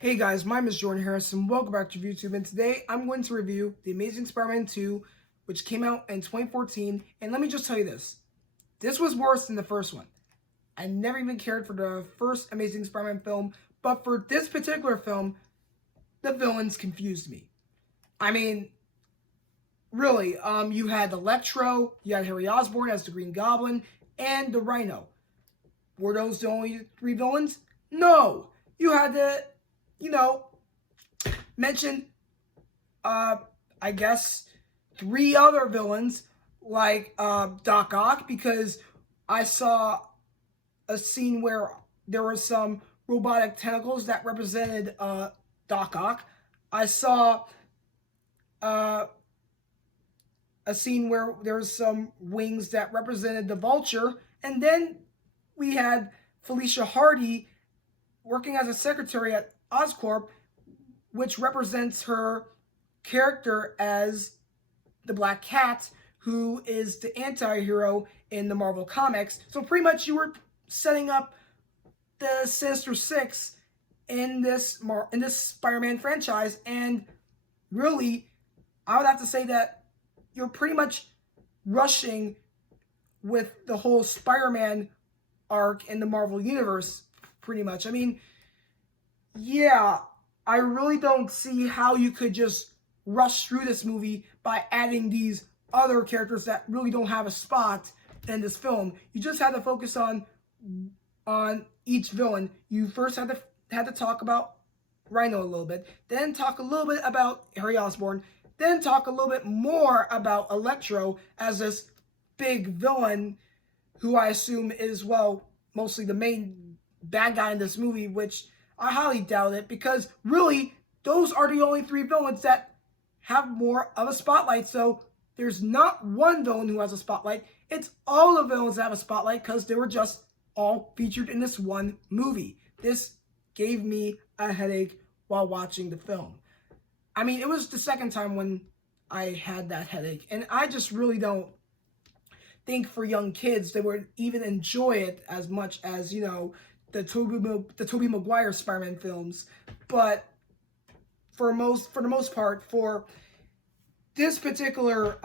Hey guys, my name is Jordan Harrison. Welcome back to YouTube, and today I'm going to review The Amazing Spider-Man 2, which came out in 2014. And let me just tell you this was worse than the first one. I never even cared for the first Amazing Spider-Man film, but for this particular film, the villains confused me. I mean, really, you had Electro, you had Harry Osborn as the Green Goblin, and the Rhino. Were those the only three villains? No! You had to, you know, mention I guess three other villains like Doc Ock, because I saw a scene where there were some robotic tentacles that represented Doc Ock. I saw uh, a scene where there was some wings that represented the Vulture, and then we had Felicia Hardy working as a secretary at Oscorp, which represents her character as the Black Cat, who is the anti-hero in the Marvel Comics. So pretty much you were setting up the Sinister Six in this Spider-Man franchise, and really, I would have to say that you're pretty much rushing with the whole Spider-Man arc in the Marvel Universe, pretty much. I mean, yeah, I really don't see how you could just rush through this movie by adding these other characters that really don't have a spot in this film. You just had to focus on each villain. You first had to talk about Rhino a little bit, then talk a little bit about Harry Osborn, then talk a little bit more about Electro as this big villain who I assume is, well, mostly the main bad guy in this movie, which I highly doubt it, because really, those are the only three villains that have more of a spotlight. So there's not one villain who has a spotlight. It's all the villains that have a spotlight because they were just all featured in this one movie. This gave me a headache while watching the film. I mean, it was the second time when I had that headache, and I just really don't think for young kids they would even enjoy it as much as, the Tobey Maguire Spider-Man films. But for the most part, for this particular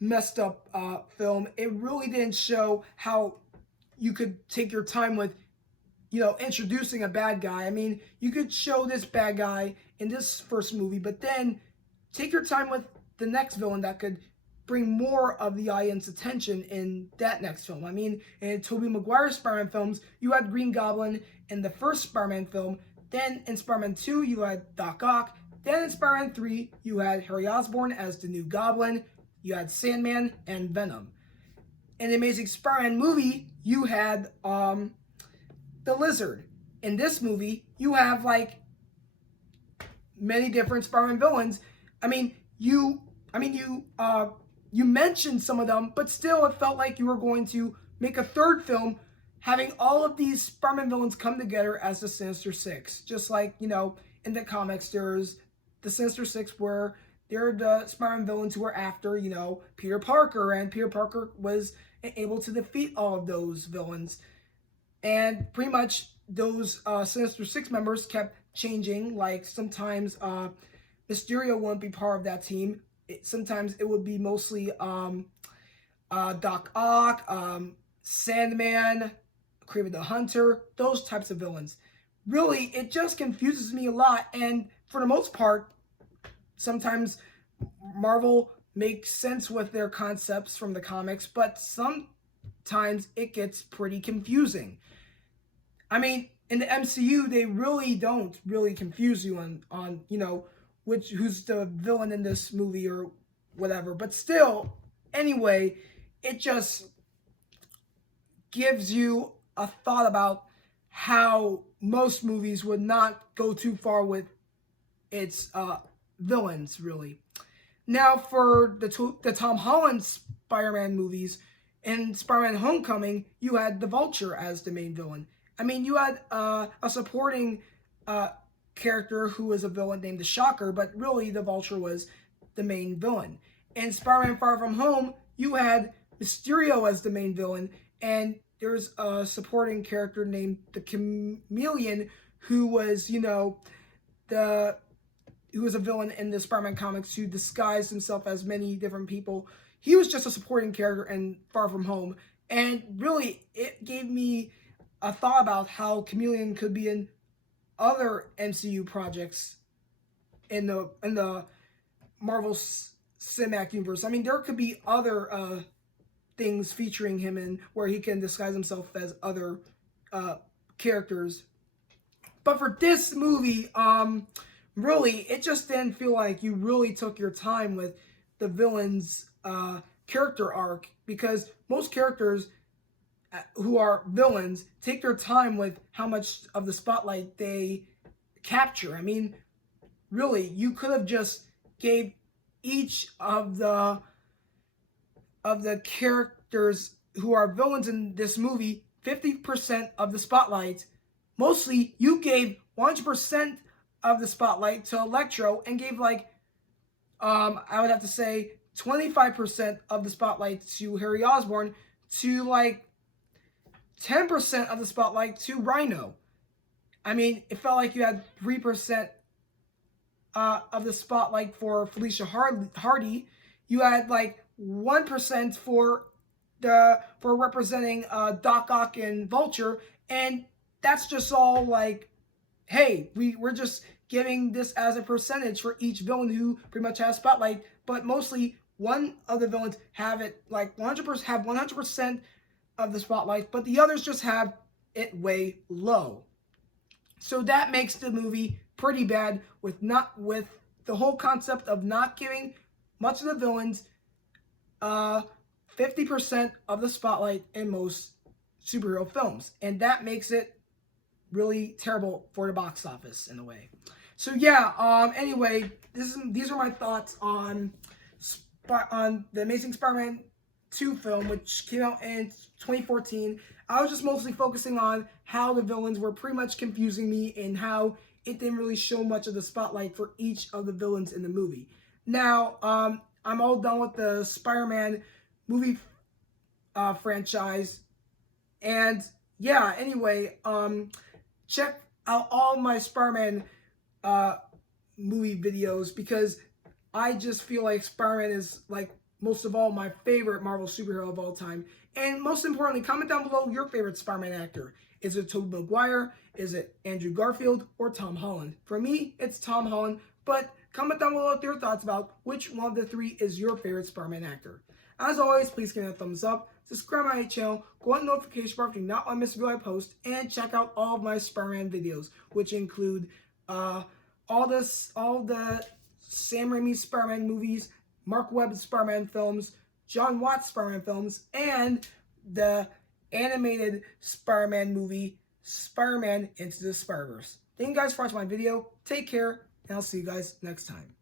messed up film, it really didn't show how you could take your time with, introducing a bad guy. I mean, you could show this bad guy in this first movie, but then take your time with the next villain that could bring more of the audience attention in that next film. I mean, in Tobey Maguire Spider-Man films, you had Green Goblin in the first Spider-Man film. Then in Spider-Man 2, you had Doc Ock. Then in Spider-Man 3, you had Harry Osborn as the new Goblin. You had Sandman and Venom. In the Amazing Spider-Man movie, you had the Lizard. In this movie, you have like many different Spider-Man villains. I mean, you mentioned some of them, but still it felt like you were going to make a third film having all of these Spider-Man villains come together as the Sinister Six. Just like, in the comics, there's the Sinister Six where they're the Spider-Man villains who were after, Peter Parker, and Peter Parker was able to defeat all of those villains. And pretty much those Sinister Six members kept changing. Like sometimes Mysterio wouldn't be part of that team. Sometimes it would be mostly Doc Ock, Sandman, Kraven the Hunter, those types of villains. Really, it just confuses me a lot. And for the most part, sometimes Marvel makes sense with their concepts from the comics, but sometimes it gets pretty confusing. I mean, in the MCU, they really don't really confuse you on who's the villain in this movie or whatever. But still, anyway, it just gives you a thought about how most movies would not go too far with its villains, really. Now, for the Tom Holland Spider-Man movies, in Spider-Man Homecoming, you had the Vulture as the main villain. I mean, you had a supporting character who was a villain named the Shocker, but really the Vulture was the main villain. In Spider-Man Far From Home, you had Mysterio as the main villain, and there's a supporting character named the Chameleon who was, who was a villain in the Spider-Man comics who disguised himself as many different people. He was just a supporting character in Far From Home. And really, it gave me a thought about how Chameleon could be in other MCU projects in the Marvel Cinematic Universe. I mean, there could be other things featuring him in where he can disguise himself as other characters. But for this movie, really, it just didn't feel like you really took your time with the villain's character arc, because most characters who are villains take their time with how much of the spotlight they capture. I mean, really, you could have just gave each of the characters who are villains in this movie 50% of the spotlight. Mostly, you gave 100% of the spotlight to Electro and gave like, I would have to say 25% of the spotlight to Harry Osborn, to like 10% of the spotlight to Rhino. I mean, it felt like you had 3% of the spotlight for Felicia Hardy. You had like 1% for representing Doc Ock and Vulture, and that's just all like, hey, we're just giving this as a percentage for each villain who pretty much has spotlight, but mostly one of the villains have it like 100% of the spotlight, but the others just have it way low. So that makes the movie pretty bad with the whole concept of not giving much of the villains 50% of the spotlight in most superhero films, and that makes it really terrible for the box office in a way. So yeah, anyway, these are my thoughts on the Amazing Spider-Man 2 film, which came out in 2014. I was just mostly focusing on how the villains were pretty much confusing me and how it didn't really show much of the spotlight for each of the villains in the movie. Now, I'm all done with the Spider-Man movie franchise. And yeah, anyway, check out all my Spider-Man movie videos, because I just feel like Spider-Man is, like, most of all, my favorite Marvel superhero of all time. And most importantly, comment down below your favorite Spider-Man actor. Is it Tobey Maguire? Is it Andrew Garfield? Or Tom Holland? For me, it's Tom Holland, but comment down below your thoughts about which one of the three is your favorite Spider-Man actor. As always, please give me a thumbs up, subscribe to my channel, go on the notification bar if you do not want to miss a video I post, and check out all of my Spider-Man videos, which include all the Sam Raimi Spider-Man movies, Mark Webb Spider-Man films, John Watts Spider-Man films, and the animated Spider-Man movie, Spider-Man Into the Spider-Verse. Thank you guys for watching my video. Take care, and I'll see you guys next time.